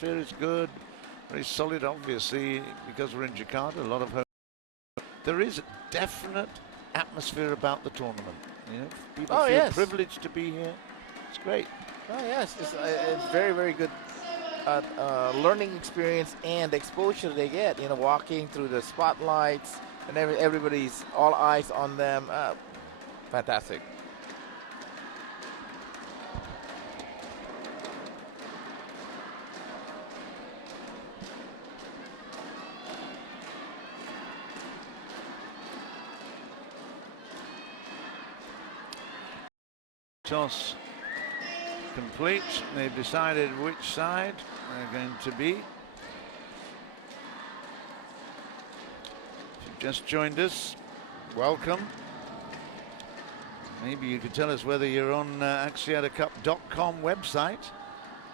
atmosphere is good, very solid, obviously, because we're in Jakarta, a lot of home. There is a definite atmosphere about the tournament. You know, people feel privileged to be here. It's great. Oh yes, it's very, very good learning experience and exposure they get. You know, walking through the spotlights and everybody's all eyes on them. Fantastic. Toss complete. They've decided which side they're going to be. If you've just joined us, welcome. Maybe you could tell us whether you're on AxiataCup.com website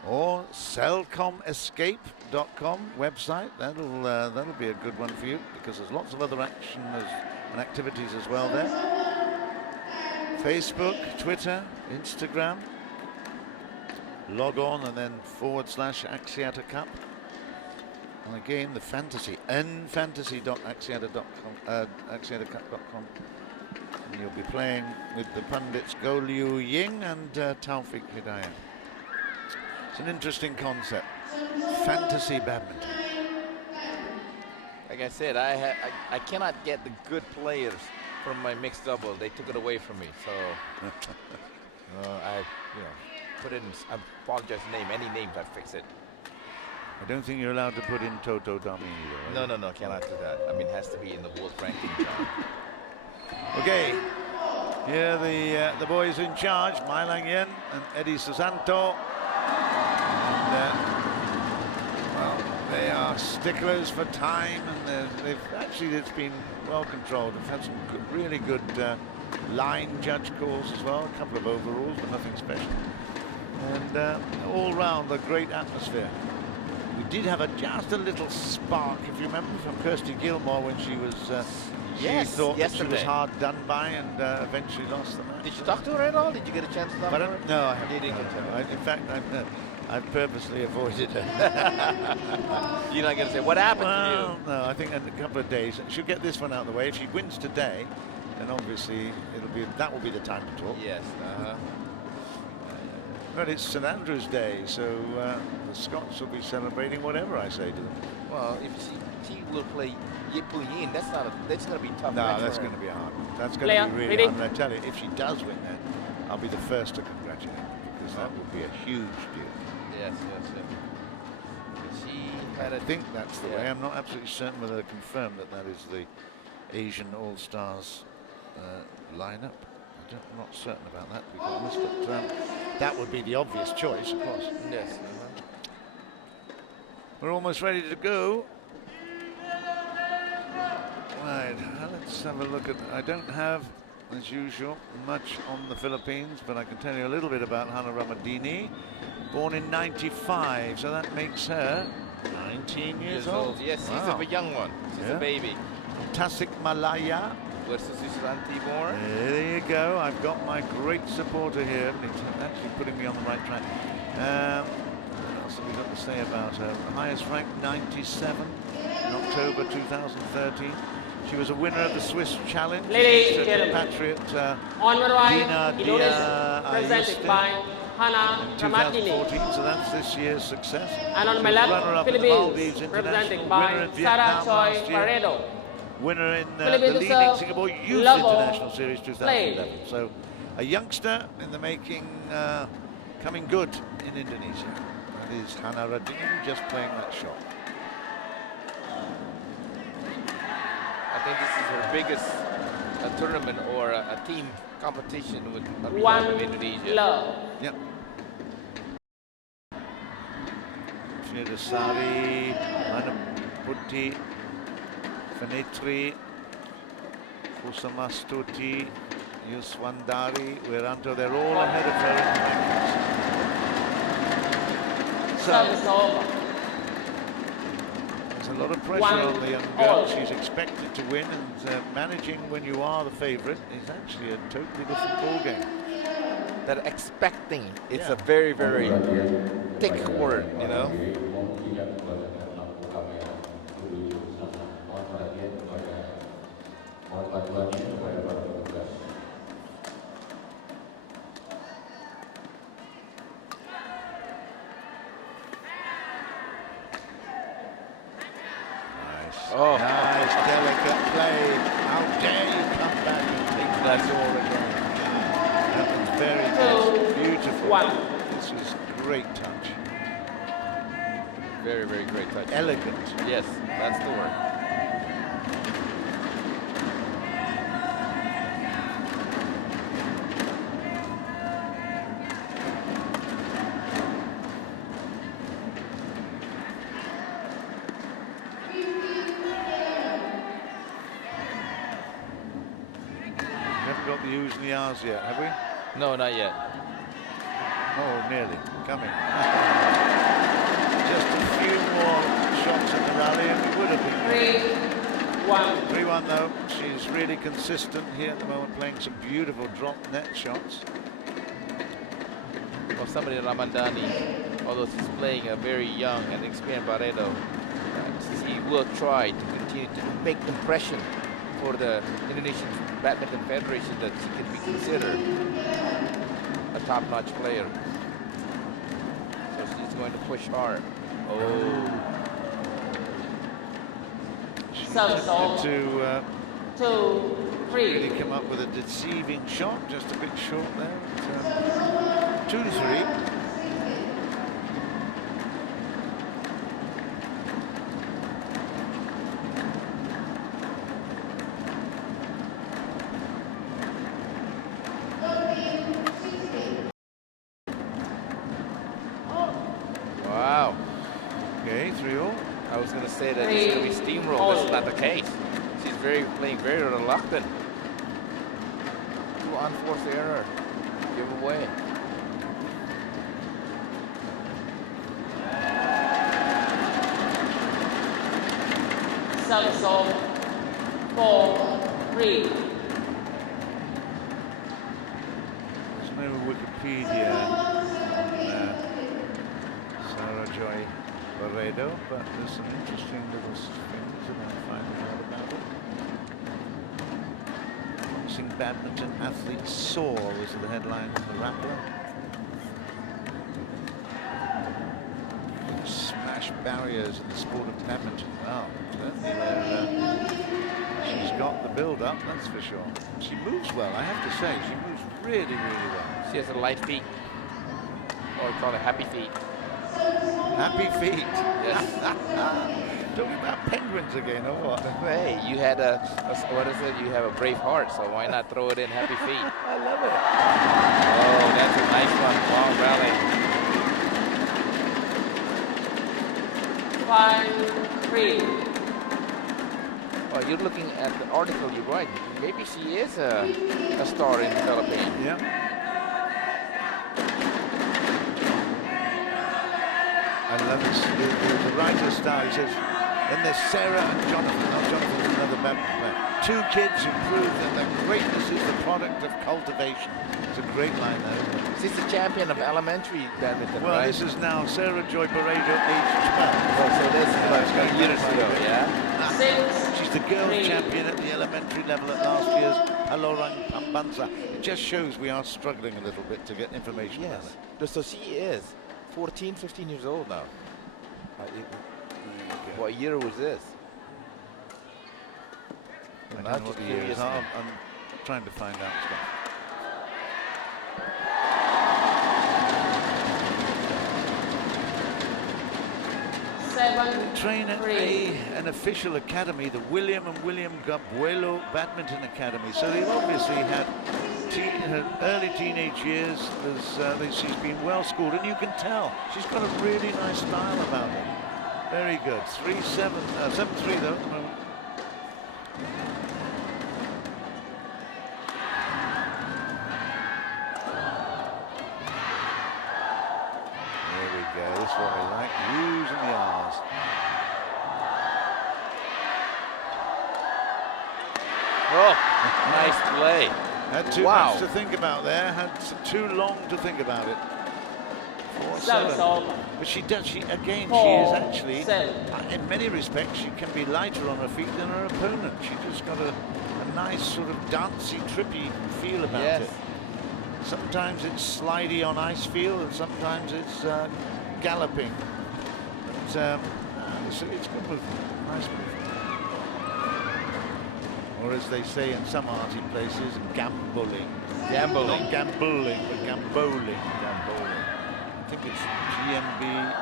or CellcomEscape.com website. That'll be a good one for you, because there's lots of other action and activities as well there. Facebook, Twitter, Instagram. Log on and then /Axiata Cup. And again, the fantasy, nfantasy.axiatacup.com. And you'll be playing with the pundits Go Liu Ying and Taufik Hidayat. It's an interesting concept. Fantasy badminton. Like I said, I cannot get the good players from my mixed double. They took it away from me, so I put in. I apologize. Any names, I fix it. I don't think you're allowed to put in Toto Damini though. No, cannot do that. I mean, it has to be in the world ranking chart. Okay, here the boys in charge, Mai Lang Yen and Eddie Susanto. And, well, they are sticklers for time, and it's been well controlled. They've had some really good line judge calls as well, a couple of overrules, but nothing special. And all round a great atmosphere. We did have just a little spark, if you remember, from Kirsty Gilmore when she was. She thought that she was hard done by and eventually lost the match. Did you talk to her at all? Did you get a chance to talk to her? No, I haven't. In fact, I've purposely avoided her. You're not going to say, what happened to you? No, I think in a couple of days. She'll get this one out of the way. If she wins today, then obviously that will be the time to talk. Yes. But it's St Andrew's Day, so the Scots will be celebrating whatever I say to them. Well, if she will play Yipu Yin, that's going to be tough. No, that's going to be hard. That's going to be really hard. And I tell you, if she does win that, I'll be the first to congratulate her, because that would be a huge deal. Yes. I think that's the way. I'm not absolutely certain whether they confirmed that is the Asian All-Stars lineup. I'm not certain about that, to be honest, but that would be the obvious choice, of course. Yes. We're almost ready to go. Right, let's have a look at. I don't have, as usual, much on the Philippines, but I can tell you a little bit about Hanna RAMADINI, born in '95, so that makes her 19 years old. Yes, wow. She's a young one. She's a baby. Tasik Malaya versus Isran Timor. There you go. I've got my great supporter here. It's actually putting me on the right track. What else have we got to say about her? Highest ranked 97 in October 2013. She was a winner of the Swiss Challenge. Ladies and gentlemen, compatriot Dina Indonesia, presented by Hanna RAMADINI. 2014, so that's this year's success. And on my left, Philippines, represented by Sarah Choi BARREDO. Winner in the leading Singapore Youth International Series 2011. So a youngster in the making, coming good in Indonesia. That is Hanna RAMADINI just playing that shot. I think this is her biggest tournament or a team competition with Indonesia. Love. Yep. Firdasari, Manaputi, Venetri, Kusamastuti, Yuswandari, Wiranto, they're all ahead of her in the rankings. Service over. There's a lot of pressure on the young girl. She's expected to win, and managing when you are the favourite is actually a totally different ballgame. That expecting, it's a very, very thick word, you know. Oh, nice, delicate play. How dare you come back and take that all again? That was very good. Beautiful. This is great touch. Very, very great touch. Elegant. Yes, that's the word. Haven't got the oohs and the ahs yet, have we? No, not yet. Oh, nearly. Coming. Just a few more shots in the rally and we would have been. 3-1. 3-1 though. She's really consistent here at the moment, playing some beautiful drop net shots. Well, somebody Ramadini, although she's playing a very young and experienced Barredo, he will try to continue to make impression for the Indonesian Badminton Federation that she can be considered a top-notch player. So she's going to push hard. Oh. She Service attempted to 2-3. really come up with a deceiving shot, just a bit short there. 2-3. Wow. Okay, 3-all. I was going to say that it's going to be steamroll. This is not the case. She's playing very reluctant. 2 unforced error. Give away. Service 4-3. There's no Wikipedia on Sarah Joy Barredo, but there's some interesting little things about finding out about it. Boxing badminton athlete sore was the headline of the Rappler. Smash barriers in the sport of badminton. Wow, certainly she's got the build-up, that's for sure. She moves well, I have to say. She moves really, really well. She has a light feet, or we call it happy feet. Happy feet. Yes. Talking about penguins again, or what? Hey, you had what is it? You have a brave heart, so why not throw it in happy feet? I love it. Oh, that's a nice one. Long rally. 5-3. Well, you're looking at the article you write. Maybe she is a star in the Philippines. Yeah. I love this. The writer's style. He says, then there's Sarah and Jonathan. Oh, Jonathan's another badminton player. 2 kids who prove that their greatness is the product of cultivation. It's a great line, though. She's the champion of elementary badminton, Well, right? this is now Sarah Joy Barredo, age 12. Oh, so this is about years ago, yeah? She's the girls' champion at the elementary level at last year's Halorang Pambansa. It just shows we are struggling a little bit to get information about Yes. it. So she is 14, 15 years old now. What year was this? I don't know what the year is. I'm trying to find out stuff. Train at an official academy, the William and William Gabuelo Badminton Academy. So they've obviously had her early teenage years. She's been well schooled, and you can tell she's got a really nice style about her. Very good. 7-3 though at the moment. There we go. This is what we like. Oohs and the ahs. Oh, nice play. Had too much to think about there. Had too long to think about it. 4-7. But she does. She is actually, in many respects, she can be lighter on her feet than her opponent. She just got a nice sort of dancey, trippy feel about it. Sometimes it's slidey on ice feel, and sometimes it's galloping. But it's good movement. Nice movement. or as they say in some arty places, gambling. Gambling. Not gambling, but gamboling. Gamboling. I think it's GMBOL.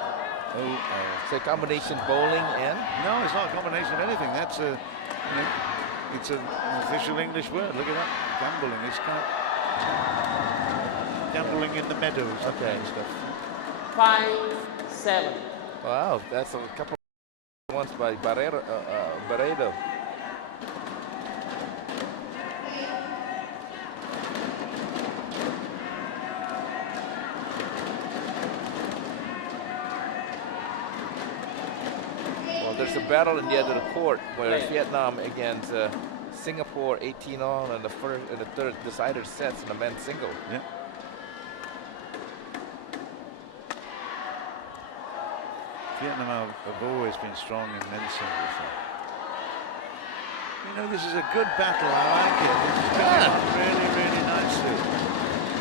So combination bowling and? No, it's not a combination of anything. That's a, it's an official English word. Look at that. Gambling. It's kind of gambling in the meadows. That kind of stuff. 5-7. Wow, that's a couple of ones by Barredo. Well, there's a battle in the other court where Vietnam against Singapore 18 all, and the third decider sets in the men's single. Yeah. Vietnam have always been strong in men's singles. You know, this is a good battle. I like it. It's going on really, really nicely.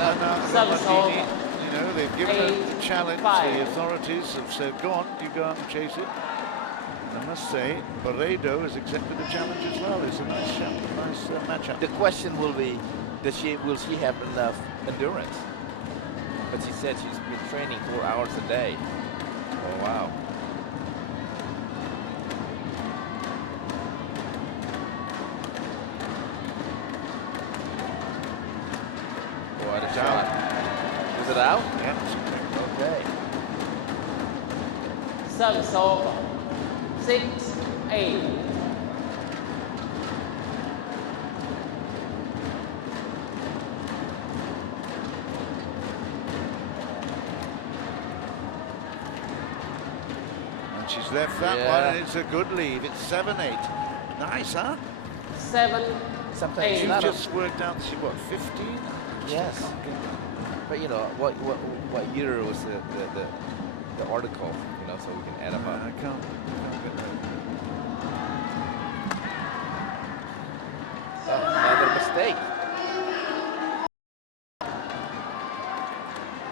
Hanna RAMADINI, you know, they've given her the challenge. The authorities have said, go on, you go out and chase it. And I must say, Barredo has accepted the challenge as well. It's a nice matchup. The question will be, will she have enough endurance? But she said she's been training 4 hours a day. Oh, wow. What a shot. Is it out? Yeah. Okay. Service over. 6-8. She's left that one, and it's a good lead. It's 7-8. Nice, huh? 7-8. She just worked out. She what, 15? Yes. But you know what year was the article? You know, so we can add them up. I can't get that. Another mistake.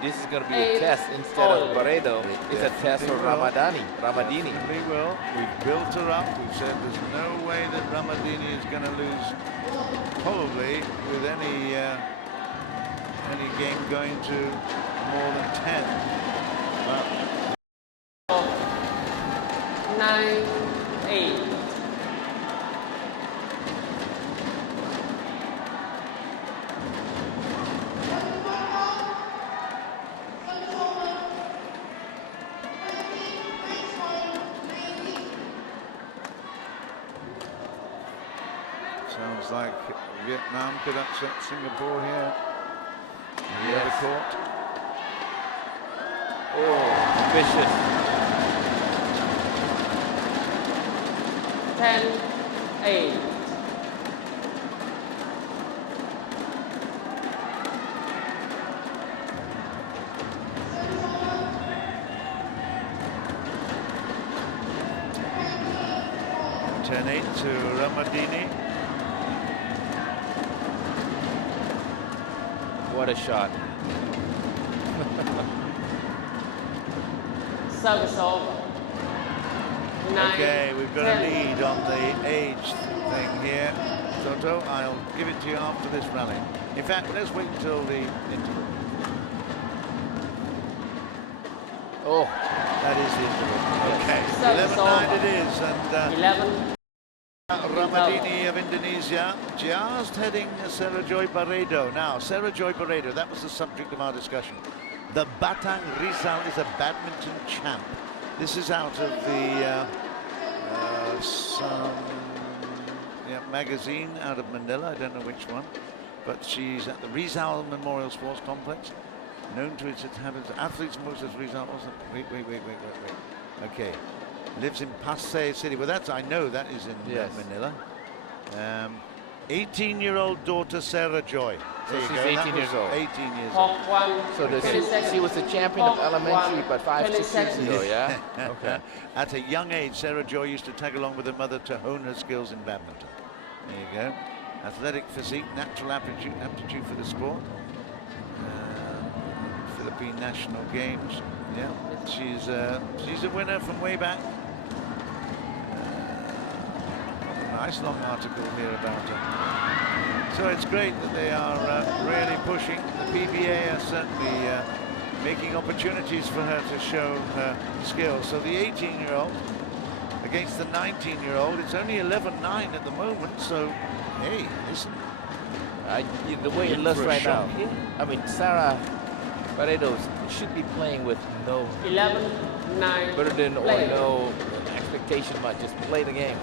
This is going to be a test instead of Barredo. It's a test for Ramadini. Definitely will. We've built her up. We've said there's no way that Ramadini is going to lose, probably with any game going to more than 10. But 9-8. Sounds like Vietnam could upset Singapore here. The other court. Oh, vicious. 10-8. To Ramadini. What a shot. Service over. 9, Okay, we've got 10. a lead on the age thing here. Toto, I'll give it to you after this rally. In fact, let's wait until the interval. Oh, that is the interval. Okay, 11-9 it is, and 11. Ramadini of Indonesia just heading Sarah Joy Barredo. Now, Sarah Joy Barredo, that was the subject of our discussion. The Batang Rizal is a badminton champ. This is out of the magazine out of Manila. I don't know which one, but she's at the Rizal Memorial Sports Complex, known to its inhabitants. Athletes most of Rizal. Wait. Okay. Lives in Pasay City. Well, that's, I know that is in Manila. 18-year-old daughter Sarah Joy. So she's 18 years old. 18 years old. So she was the champion of elementary, but 5-6 years ago, yeah? Okay. At a young age, Sarah Joy used to tag along with her mother to hone her skills in badminton. There you go. Athletic physique, natural aptitude for the sport. Philippine national games. Yeah, she's a winner from way back. nice long article here about her. So it's great that they are really pushing. The PBA are certainly making opportunities for her to show her skills. So the 18-year-old against the 19-year-old, it's only 11-9 at the moment. So, hey, listen. The way it looks right now, I mean, Sarah Barredo should be playing with no 11-9 burden or no expectation, but just play the game.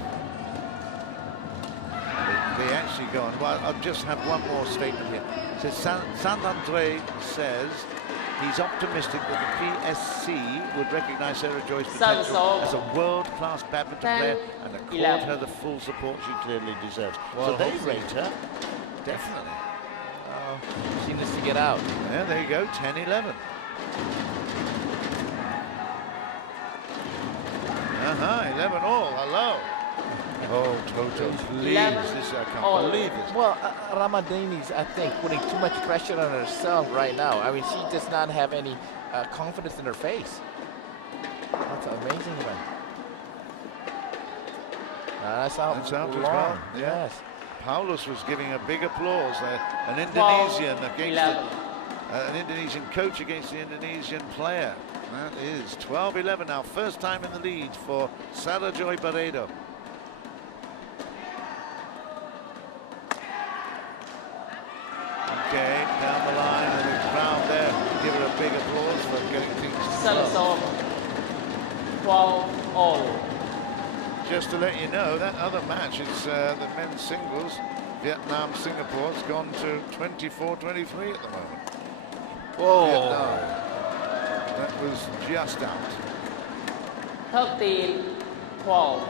They actually go on. Well, I'll just have one more statement here. So Sant-Andre says he's optimistic that the PSC would recognize Sarah Joy's potential as a world-class badminton player and accord her the full support she clearly deserves. Well, so they rate her, definitely. She needs to get out. Yeah, there you go, 10-11. Uh-huh, 11 all, hello. Oh, Toto, please, I can't believe this. Well, Ramadini's, I think, putting too much pressure on herself right now. I mean, she does not have any confidence in her face. That's an amazing one. That's out as well. Yes. Paulus was giving a big applause there. An Indonesian against an Indonesian coach against the Indonesian player. That is 12-11 now. First time in the lead for Sarah Joy Barredo. Okay, down the line, and the crowd there give her a big applause for getting things started. 12-all. Just to let you know, that other match is the men's singles. Vietnam-Singapore. It's gone to 24-23 at the moment. Whoa! Vietnam. That was just out. 13-12.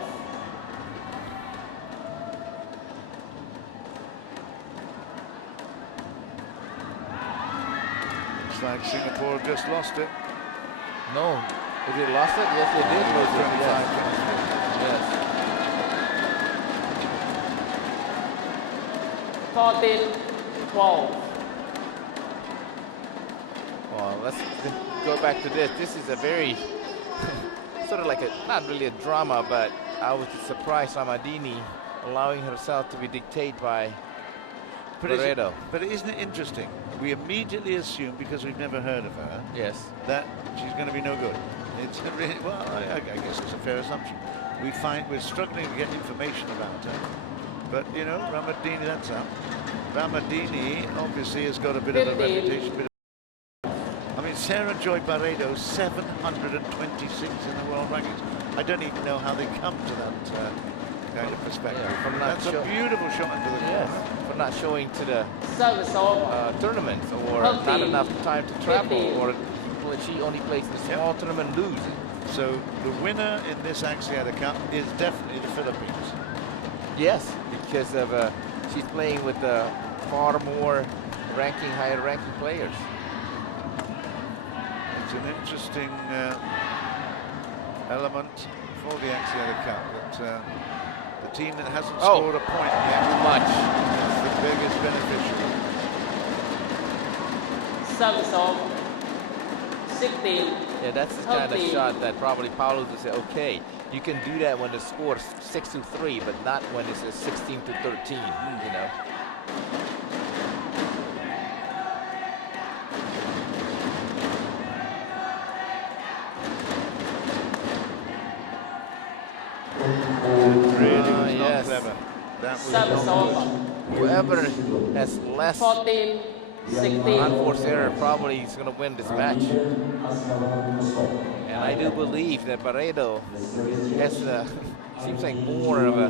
Looks like Singapore just lost it. No. Did they lost it? Yes, they did lose it. Yes. 14-12. Well, let's go back to this. This is a very sort of like a, not really a drama, but I was surprised Ramadini allowing herself to be dictated by Barredo. But isn't it interesting? We immediately assume, because we've never heard of her, yes, that she's going to be no good. It's really, well, I guess it's a fair assumption. We're struggling to get information about her. But, you know, Ramadini, that's out. Ramadini obviously has got a bit of a reputation. I mean, Sarah Joy Barredo, 726 in the world rankings. I don't even know how they come to that kind of perspective. Yeah, that's a beautiful shot into the corner. For not showing to the tournaments, or not enough time to travel, or she only plays in a small tournament, losing. So the winner in this Axiata Cup is definitely the Philippines. Yes, because of she's playing with far more higher ranking players. It's an interesting element for the Axiata Cup that the team that hasn't scored a point yet too much is the biggest beneficiary. 16. Yeah, that's the kind of shot that probably Paulo would say, okay, you can do that when the score is 6-3, but not when it's 16-13, you know. Really not clever. That was whoever has less 14, 16. unforced error probably is going to win this match. And I do believe that Barredo has seems like more of a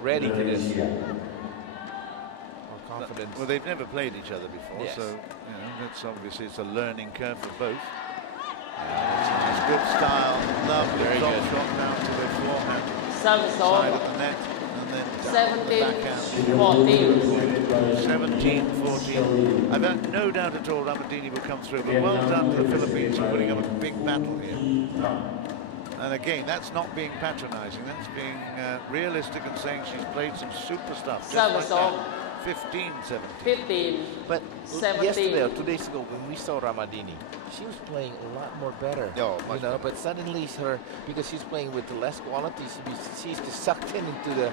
ready to this. More confidence. Well, they've never played each other before, so you know, that's obviously it's a learning curve for both. It's good style, lovely top shot down to the forehand side of the net, and then 17-14. I've had no doubt at all Ramadini will come through, but well done to the Philippines for putting up a big battle here. And again, that's not being patronizing, that's being realistic and saying she's played some super stuff. Just like that. 15-17. 15. But 17. yesterday or 2 days ago when we saw Ramadini, she was playing a lot more better. Oh, you know, but suddenly because she's playing with the less quality, she's just sucked into the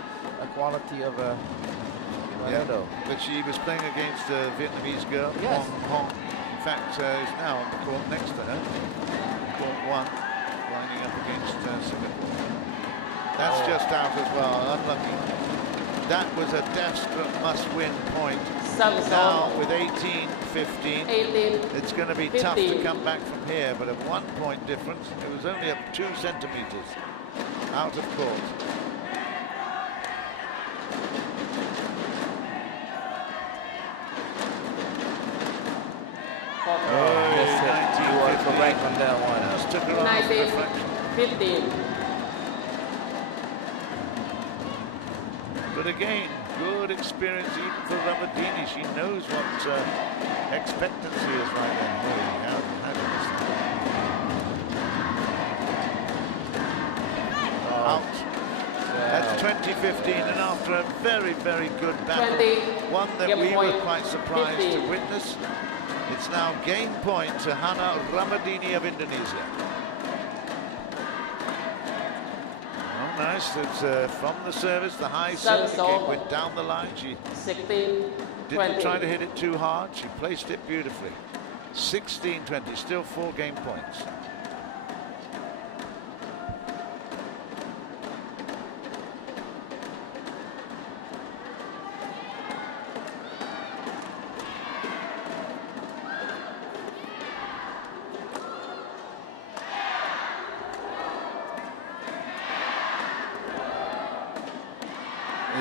quality of Barredo. But she was playing against a Vietnamese girl, Yes. Hong. In fact, is now on the court next to her. Court 1, lining up against Singapore. That's just out as well, unlucky. That was a desperate must-win point. Now with 18-15, it's going to be tough to come back from here, but a 1 point difference. It was only up 2 centimeters out of court. You are correct on that one. Just took her on 19-15. But again, good experience even for Ramadini. She knows what expectancy is right there. Out. That's 2015, and after a very, very good battle, one that we were quite surprised to witness, it's now game point to Hanna RAMADINI of Indonesia. Oh, nice. It's from the service, the high service kick went down the line. She didn't try to hit it too hard. She placed it beautifully. 16-20, still 4 game points.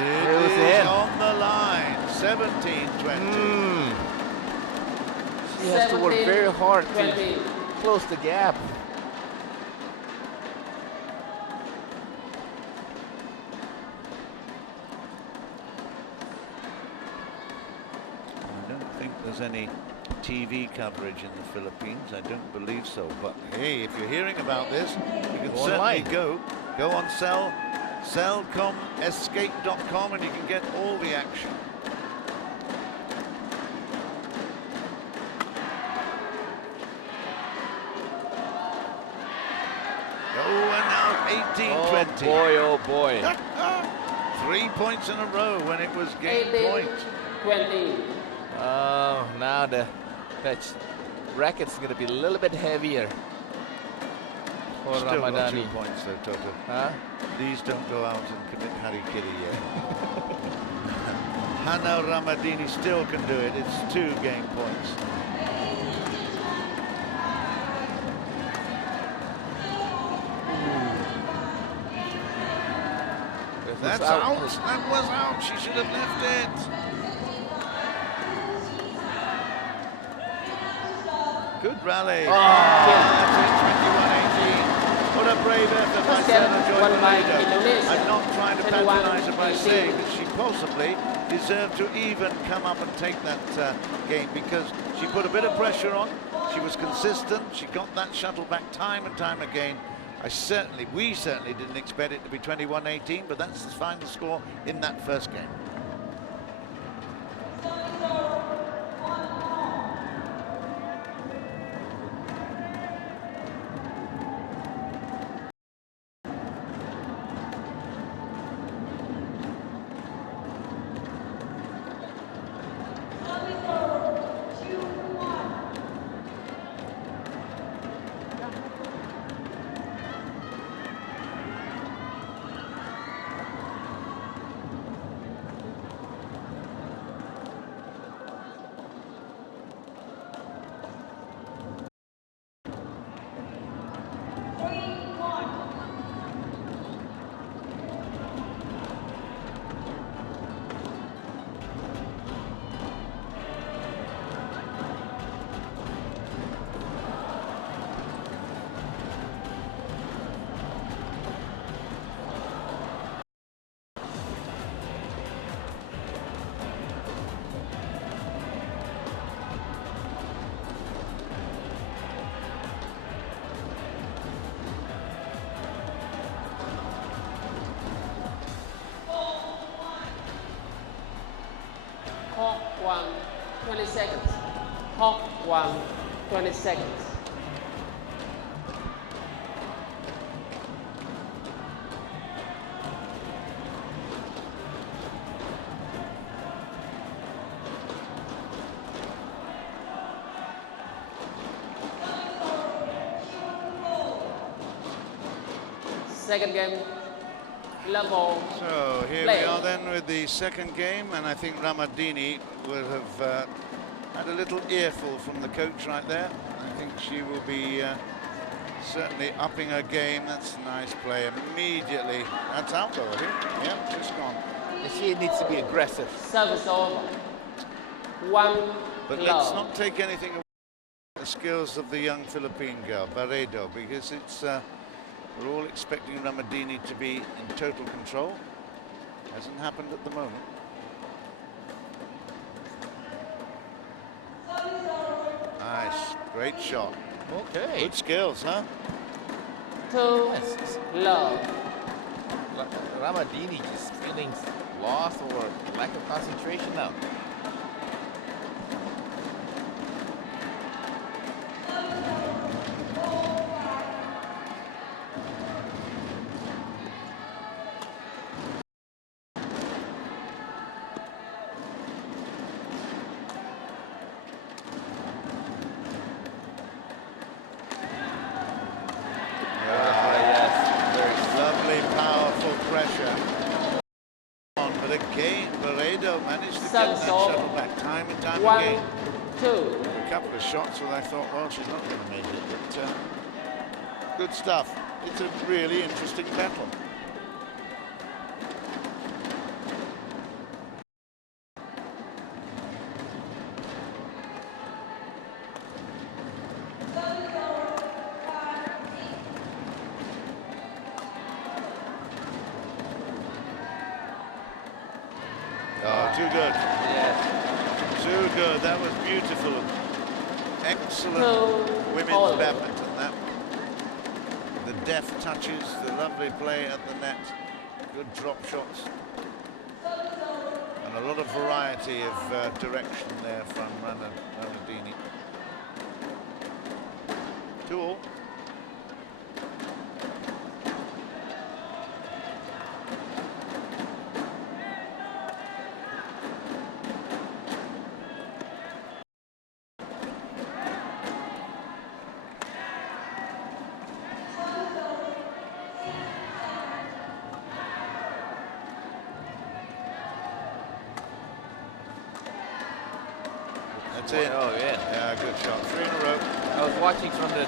It is on the line, 17-20. She has to work very hard to close the gap. I don't think there's any TV coverage in the Philippines. I don't believe so. But hey, if you're hearing about this, you can certainly go on cellcomescape.com and you can get all the action. Oh, and now 18-20. Oh boy. 3 points in a row when it was game point. 20. Oh, now the racket's going to be a little bit heavier for Still got Ramadani. 2 points though, Toto. Huh? Please don't go out and commit harikiri yet. Hanna RAMADINI still can do it. It's 2 game points. That's out. That was out. She should have left it. Good rally. Oh. That's it, 21-18. What a brave effort by Barredo. I'm not trying to patronize her by saying that she possibly deserved to even come up and take that game, because she put a bit of pressure on. She was consistent. She got that shuttle back time and time again. We certainly didn't expect it to be 21-18, but that's the final score in that first game. Hawk 1, 20 seconds. Hawk 1, 20 seconds. Second game, level. So here Play. we are then with the second game, and I think Ramadini will have had a little earful from the coach right there. I think she will be certainly upping her game. That's a nice play immediately. That's out though, I think. Yeah, just gone. And she needs to be aggressive. Service over. One But love. let's not take anything away from the skills of the young Philippine girl, Barredo, because it's we're all expecting Ramadini to be in total control. Hasn't happened at the moment. Nice, great shot. Okay. Good skills, huh? 2 love. Ramadini just feeling lost or lack of concentration now. Lovely, powerful pressure. But again, Barredo managed to get that shuttle back time and time 1 again. 2. A couple of shots where I thought, well, she's not going to make it. But good stuff. It's a really interesting battle. Oh, too good. Yes. Too good. That was beautiful. Excellent women's badminton, that. The deft touches, the lovely play at the net, good drop shots. And a lot of variety of direction there from Ramadini. 2-all. That's it. Oh, yeah. Yeah, good shot. 3 in a row. I was watching from the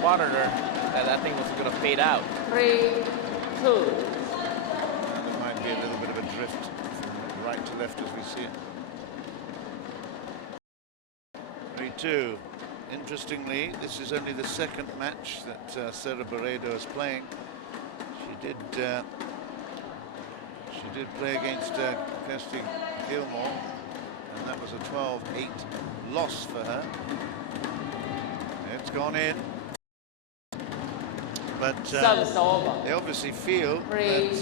monitor and that thing was going to fade out. 3 2. There might be a little bit of a drift from right to left as we see it. 3-2. Interestingly, this is only the second match that Sarah Barredo is playing. She did play against Kirsty Gilmore, and that was a 12-8 loss for her. It's gone in. But they obviously feel that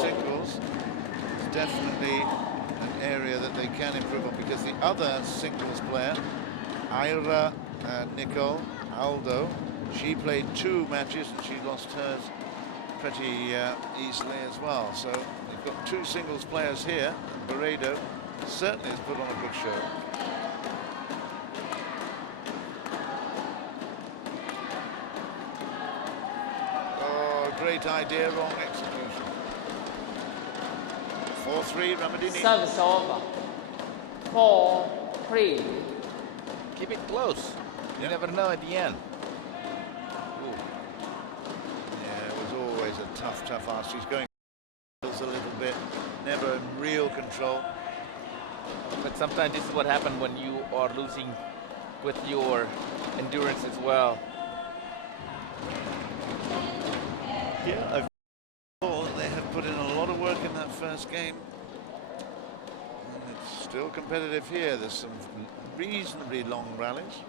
singles is definitely an area that they can improve on, because the other singles player, Ira Nicole Aldo, she played 2 matches and she lost hers pretty easily as well. So we've got 2 singles players here, and Barredo certainly has put on a good show. Oh, great idea, wrong execution. 4-3, Ramadini. Service over. 4-3. Keep it close. You Yep. never know at the end. Yeah, it was always a tough ask. She's going a little bit, never in real control. But sometimes this is what happens when you are losing with your endurance as well. Yeah, they have put in a lot of work in that first game. And it's still competitive here. There's some reasonably long rallies.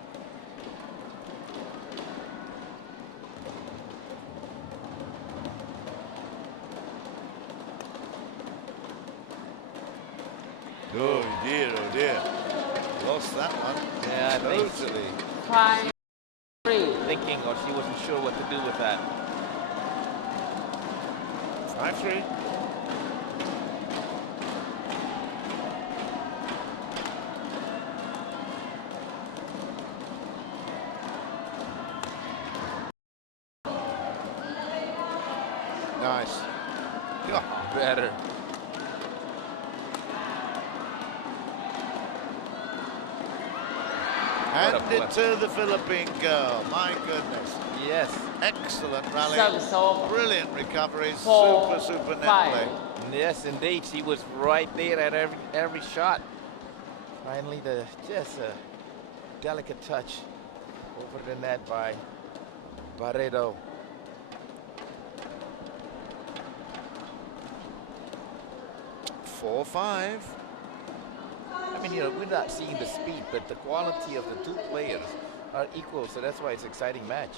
Oh dear, oh dear. Lost that one. Yeah, I think Totally. 5-3. thinking, or she wasn't sure what to do with that. 5-3. Nice. Yeah. Better. And into the Philippine girl. My goodness. Yes. Excellent rally. Service over. Brilliant recovery. 4, Super net 5. play. Yes, indeed. She was right there at every shot. Finally, just a delicate touch over the net by Barredo. Four, 5. I mean, you know, we're not seeing the speed, but the quality of the two players are equal, so that's why it's an exciting match.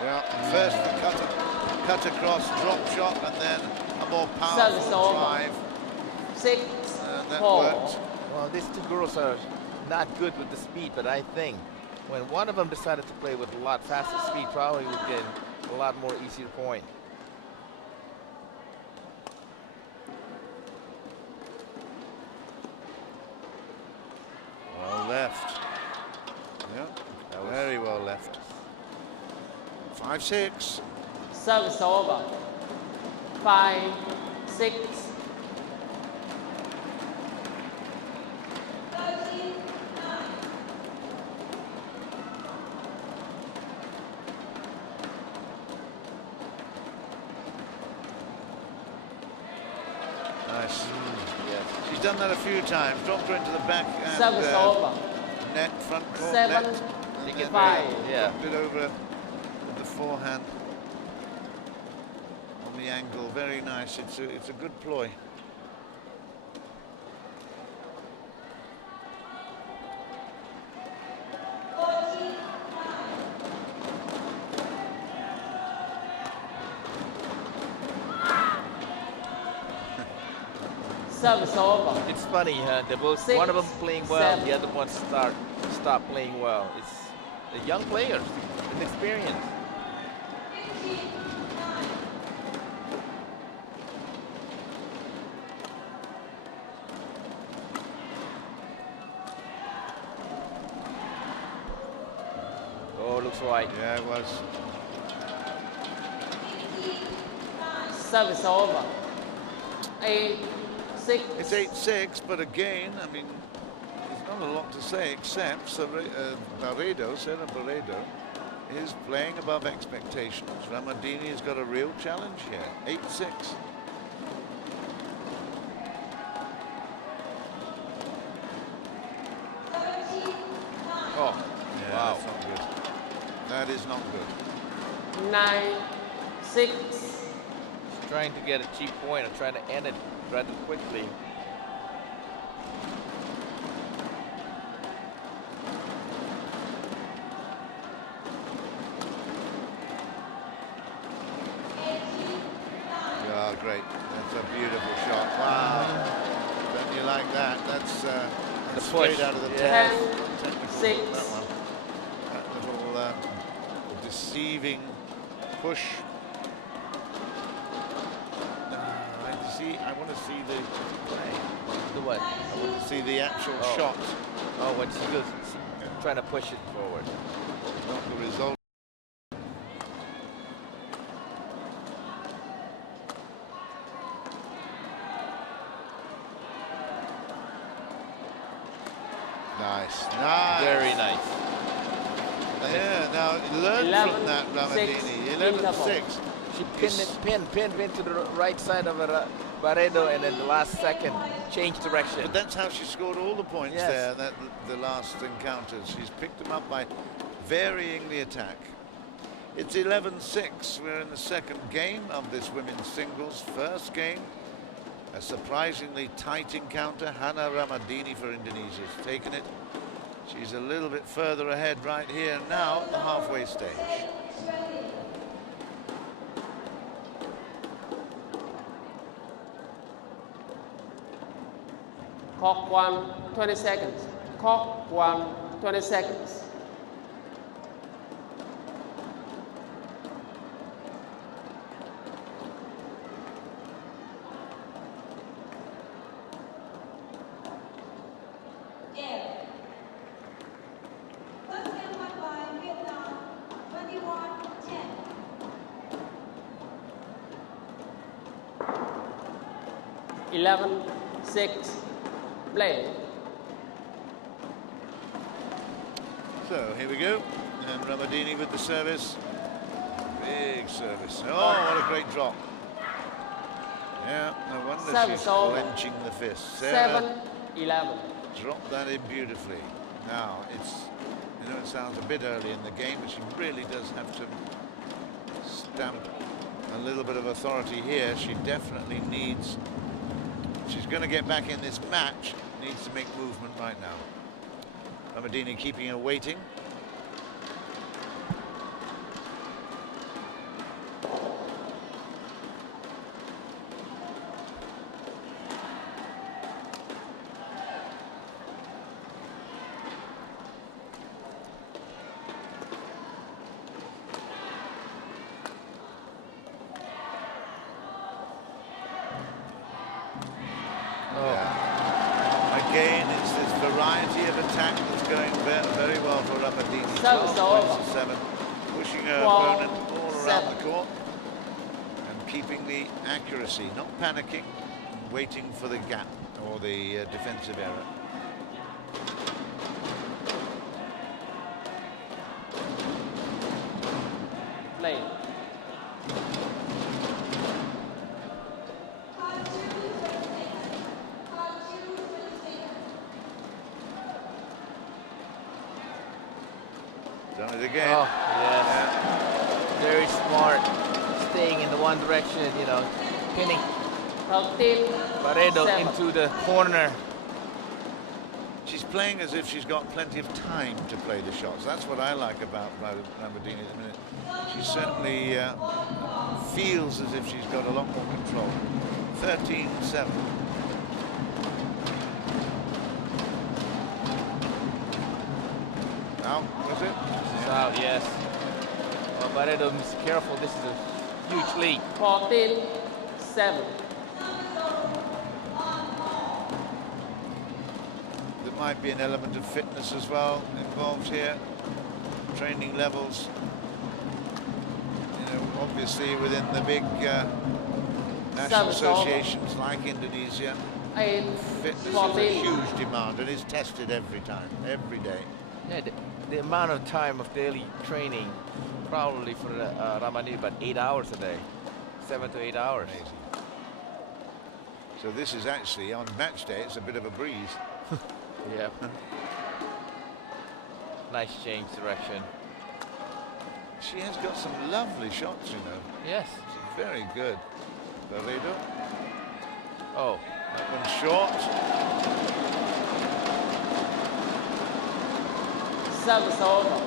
Yeah, first the cut across, drop shot, and then a more powerful drive. 6, And that 4. worked. Well, these two girls are not good with the speed, but I think when one of them decided to play with a lot faster speed, probably would get a lot more easier point. Well left. Yeah, very well left. 5, 6. Service over. 5, 6. Nice. Yes. She's done that a few times. Dropped her into the back and Service over. net, front court, 7, net. And then 5. Yeah. dropped it over with the forehand on the angle. Very nice. It's a good ploy. Service over. It's funny, huh? They're both, 6, one of them playing well, 7. the other one stop playing well. It's the young players, with experience. Oh, looks right. Yeah, it was. Service over. 8, 6. It's 8-6, but again, I mean, there's not a lot to say except Barredo, Sarah Barredo, is playing above expectations. Ramadini has got a real challenge here. 8-6. Oh, Yeah, wow. that's not good. That is not good. 9, 6. Trying to get a cheap point and trying to end it rather quickly. Yeah, great. That's a beautiful shot. Wow. Don't you like that? That's straight push. out of the Yeah. 10, technical, 6. that one. That little deceiving push. I want to see the play. The what? I want to see the actual Oh. shot, Oh, when she goes, trying to push it forward. not the result. Nice, nice. Very nice. Yeah, now learn 11, from that, 6, Ramadini. interval. 11-6. She pinned it to the right side of Barredo, and then the last second changed direction. But that's how she scored all the points Yes. there, the last encounters. She's picked them up by varying the attack. It's 11-6. We're in the second game of this women's singles. First game, a surprisingly tight encounter. Hanna Ramadini for Indonesia has taken it. She's a little bit further ahead right here now at the halfway stage. Clock 1, 20 seconds. Clock 1, 20 seconds. 11-6. Play. So here we go. And Ramadini with the service. Big service. Oh, what a great drop. Yeah, no wonder Service she's over. clenching the fist. 7-11. Dropped that in beautifully. Now, you know, it sounds a bit early in the game, but she really does have to stamp a little bit of authority here. She definitely needs, she's going to get back in this match, needs to make movement right now. Ramadini keeping her waiting. Again, it's this variety of attack that's going very well for Ramadini. 12 points to 7, pushing her opponent all around the court and keeping the accuracy, not panicking, and waiting for the gap or the defensive error. Play. Done it again. Oh, yes. Yeah. Very smart. Staying in the one direction, you know, pinning 13. Barredo 7. into the corner. She's playing as if she's got plenty of time to play the shots. That's what I like about Ramadini at the minute. She certainly feels as if she's got a lot more control. 13-7. Now, was it? This is out, yes. Well, Barredo must be careful. This is a huge lead. 14-7. There might be an element of fitness as well involved here. Training levels. You know, obviously within the big national associations like Indonesia, 8. fitness is 14. a huge demand and is tested every time, every day. Yeah, the amount of time of daily training, probably for Ramadini, about 8 hours a day, 7 to 8 hours. Amazing. So this is actually on match day. It's a bit of a breeze. Yeah. Nice change direction. She has got some lovely shots, you know. Yes. She's very good. Barredo. Oh. That one's short. Service over.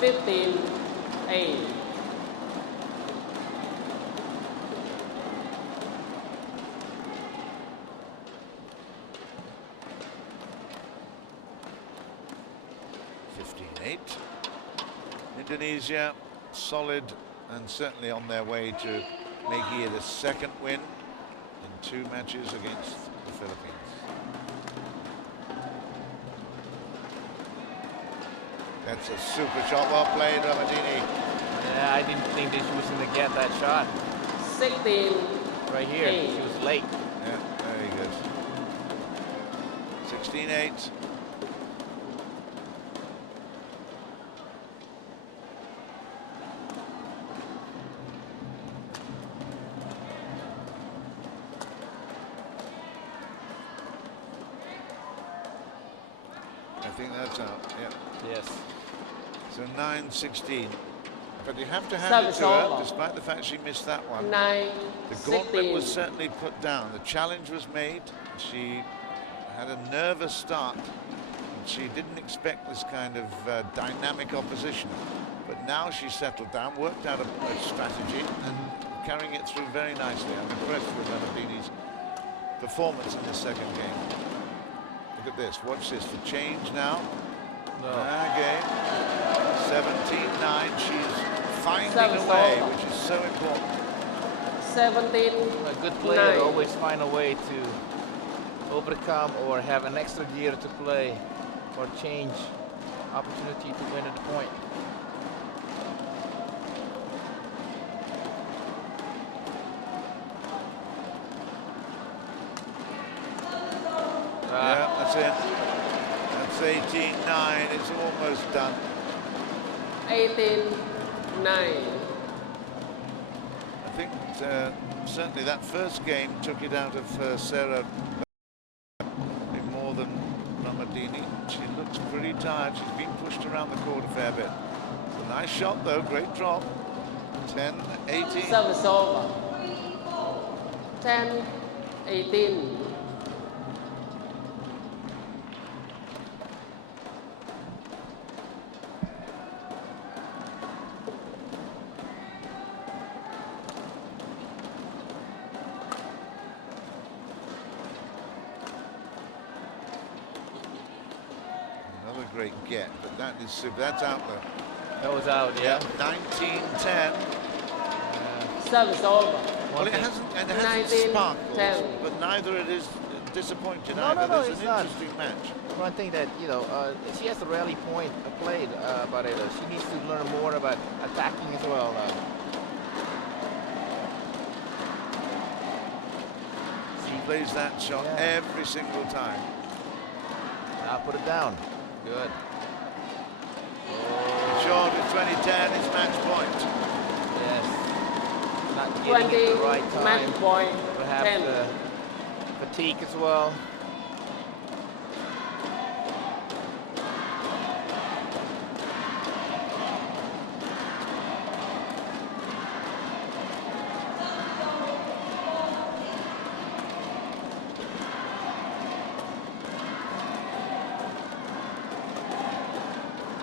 15-8. Indonesia solid and certainly on their way to making it a second win in 2 matches against the Philippines. That's a super shot, well played, Ramadini. Yeah, I didn't think that she was going to get that shot. 16. Right here, 8. she was late. Yeah, very good. 16-8. I think that's out, yeah. Yes. So 9-16. But you have to hand it to her, despite the fact she missed that one. 9. The gauntlet was certainly put down. The challenge was made. She had a nervous start. And she didn't expect this kind of dynamic opposition. But now she's settled down, worked out a strategy, and carrying it through very nicely. I'm impressed with Ramadini's performance in the second game. Look at this. Watch this. The change now. No. Again. 17-9. She's finding a way, which is so important. 17. A good player always find a way to overcome or have an extra gear to play or change opportunity to win at the point. points in. That's 18-9. It's almost done. 18-9. I think certainly that first game took it out of Sarah more than Ramadini. She looks pretty tired. She's been pushed around the court a fair bit. A nice shot though, great drop. 10-18. Service over. 10-18. Another great get, but that is super. That's out though. That was out, yeah. 19-10. Service over. Well, it hasn't sparkled, but neither it is disappointed either. No, It's an interesting match. One thing that, you know, she has a rally point played, Barredo. She needs to learn more about attacking as well. She plays that shot every single time. Now put it down. Good. Short is 20-10, it's match point. Yes. Not getting it at the right time. Match point. Perhaps 10. Fatigue as well.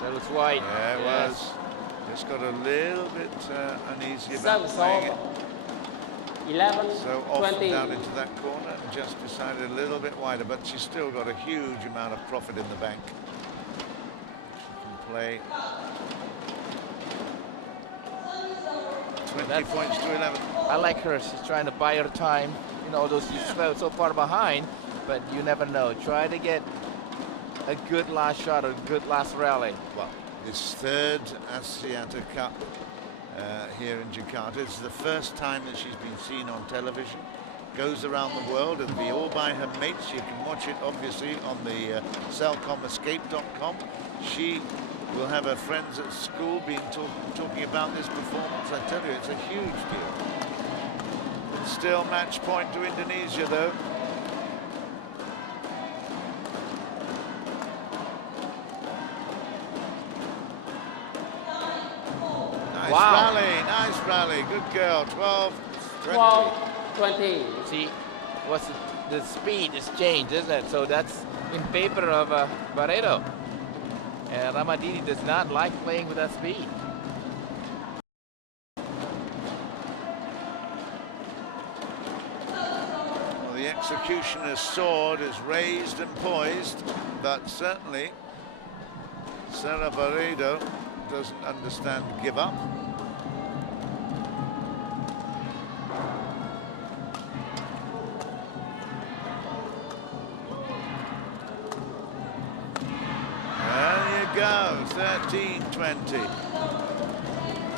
That was wide. Yeah, it was. Just got a little bit uneasy about playing it. 11, So often 20. down into that corner and just decided a little bit wider, but she's still got a huge amount of profit in the bank. She can play 20 points to 11. I like her. She's trying to buy her time. You know, although she's so far behind, but you never know. Try to get a good last shot or a good last rally. Well, this third Axiata Cup here in Jakarta. It's the first time that she's been seen on television. Goes around the world. It'll be all by her mates. You can watch it obviously on the CellcomEscape.com. She will have her friends at school being talking about this performance. I tell you, it's a huge deal. It's still match point to Indonesia though. Nice rally, good girl. 12-20. See, the speed is changed, isn't it? So that's in favor of Barredo. And Ramadini does not like playing with that speed. Well, the executioner's sword is raised and poised, but certainly Sarah Barredo doesn't understand give up. There you go, 13-20.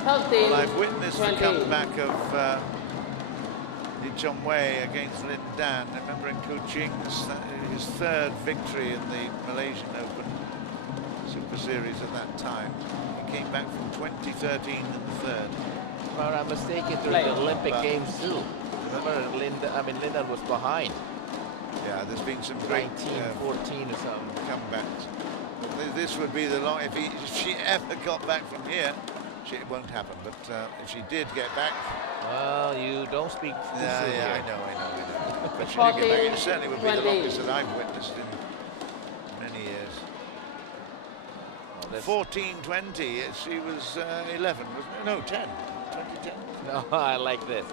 Well, I've witnessed the comeback of Lee Chong-wei against Lin Dan. Remember in Kuching, his third victory in the Malaysian Open Super Series at that time. He came back from 2013 in the third. If I'm not mistaken, during the Olympic Games too. Remember, Linda was behind. Yeah, there's been some great 1914 or something comebacks. This would be the long. If she ever got back from here, it won't happen. But if she did get back, well, you don't speak. Yeah, I know. But she did get back. It certainly would be the longest that I've witnessed in many years. 14-20. She was 11, wasn't it? No, 10. 2010. No, I like this.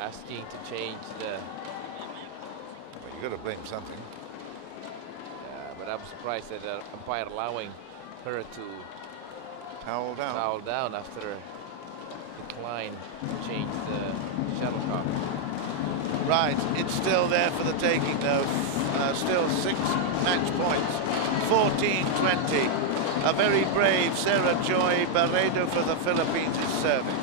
Asking to change the. Well, you got to blame something. Yeah, but I'm surprised that the umpire allowing her to towel down after a decline to change the shuttlecock. Right, it's still there for the taking though. Still 6 match points. 14-20. A very brave Sarah Joy Barredo for the Philippines is serving.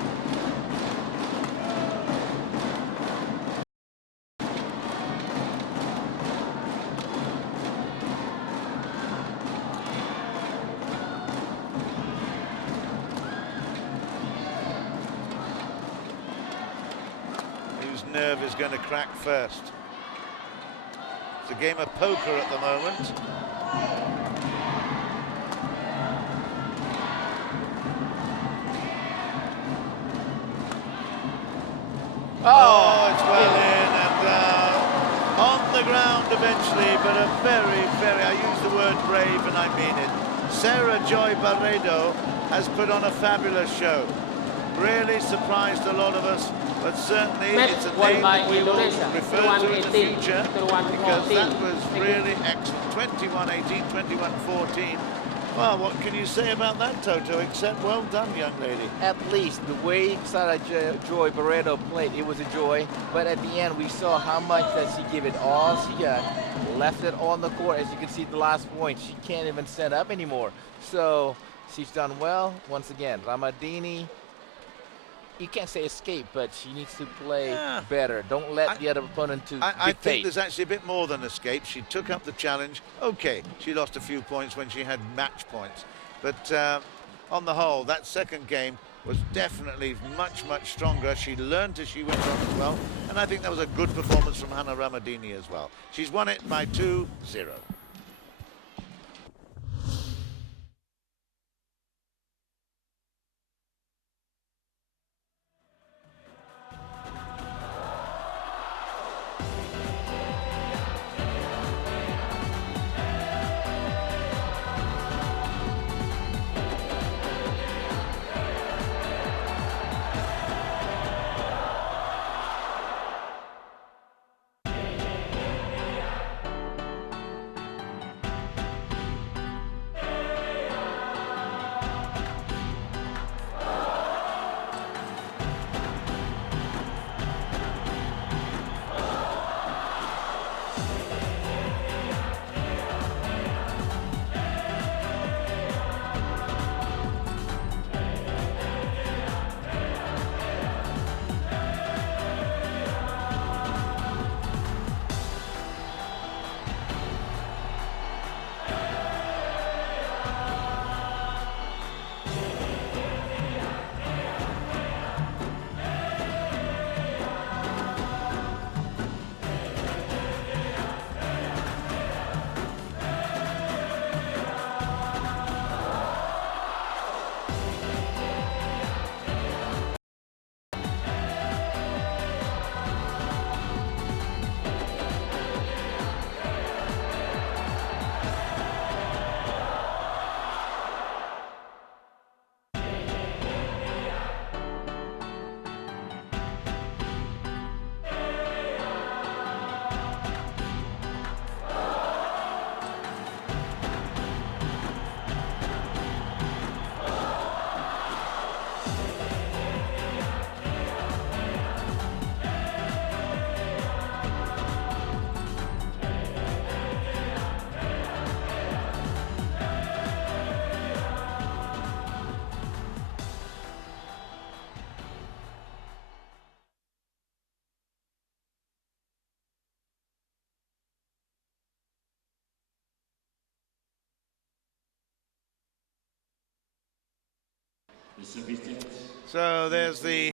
nerve is going to crack first. It's a game of poker at the moment. Oh, it's well in and on the ground eventually, but a very, I use the word brave and I mean it. Sarah Joy Barredo has put on a fabulous show. Really surprised a lot of us, but certainly it's a name that we will refer to in the future because that was really excellent. 21-18, 21-14. Well, what can you say about that, Toto, except well done, young lady. At least the way Sarah Joy Barredo played, it was a joy. But at the end, we saw how much that she gave it all she got. Left it on the court. As you can see, the last point, she can't even set up anymore. So she's done well. Once again, Ramadini, you can't say escape, but she needs to play better. Don't let the other opponent to dictate. I think there's actually a bit more than escape. She took up the challenge. Okay, she lost a few points when she had match points. But on the whole, that second game was definitely much stronger. She learned as she went on as well. And I think that was a good performance from Hanna RAMADINI as well. She's won it by 2-0. So there's the